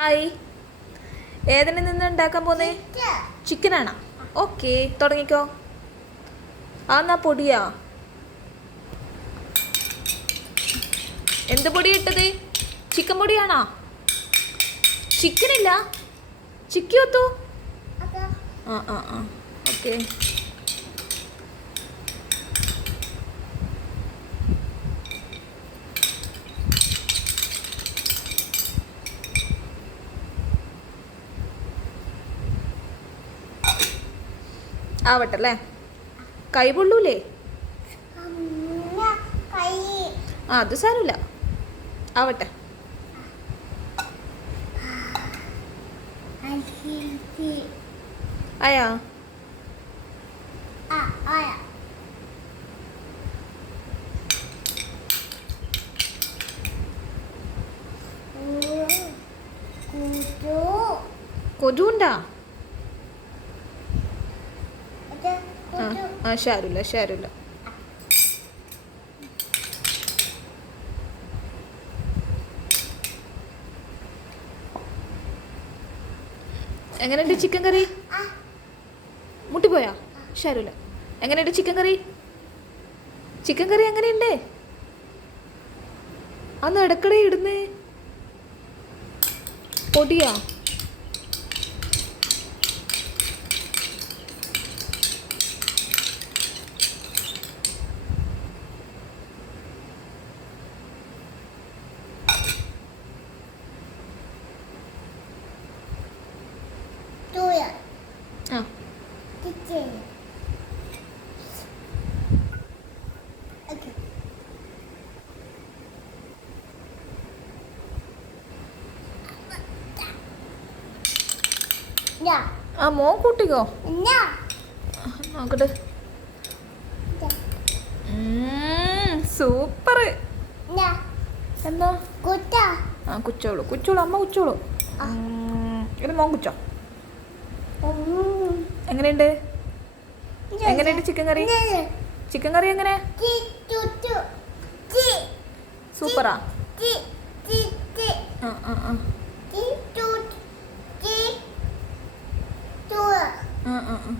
Hi. ഏതിനെ നിന്ന് ഉണ്ടാക്കാൻ പോന്നേ? ചിക്കനാണോ? ഓക്കെ തുടങ്ങിക്കോ. ആ എന്നാ പൊടിയാ. എന്ത് പൊടി ഇട്ടത്? ചിക്കൻ പൊടിയാണോ? ചിക്കനില്ല. ചിക്കി ഒത്തു. ആ ആ ആ. ഓക്കെ. ആവട്ടെ അല്ലേ കൈ പൊള്ളൂലേ? ആ അത് സാരമില്ല. ആവട്ടെ. ആയാ? കൊതുണ്ടാ ആ ആ ഷാരുല്ല ഷാരുല്ല. എങ്ങനെയുണ്ട് ചിക്കൻ കറി? മുട്ടിപ്പോയാ? ഷാരുല്ല. എങ്ങനെയുണ്ട് ചിക്കൻ കറി? ചിക്കൻ കറി എങ്ങനെയുണ്ട്? അന്ന് ഇടക്കടെ ഇടുന്നേ. പൊടിയാ ആ ആ മോൻ കൂട്ടിക്കോ. നോക്കട്ടെ. സൂപ്പർ. എന്താ? ആ കുച്ചോളൂ കുച്ചോളൂ അമ്മ കുച്ചോളൂ. ഇത് മോൻ കുച്ചോ? എങ്ങനെയുണ്ട്? എങ്ങനെയുണ്ട് ചിക്കൻ കറി? ചിക്കൻ കറി എങ്ങനെ? സൂപ്പറാ. ആ ആ. ആ ആ ആ.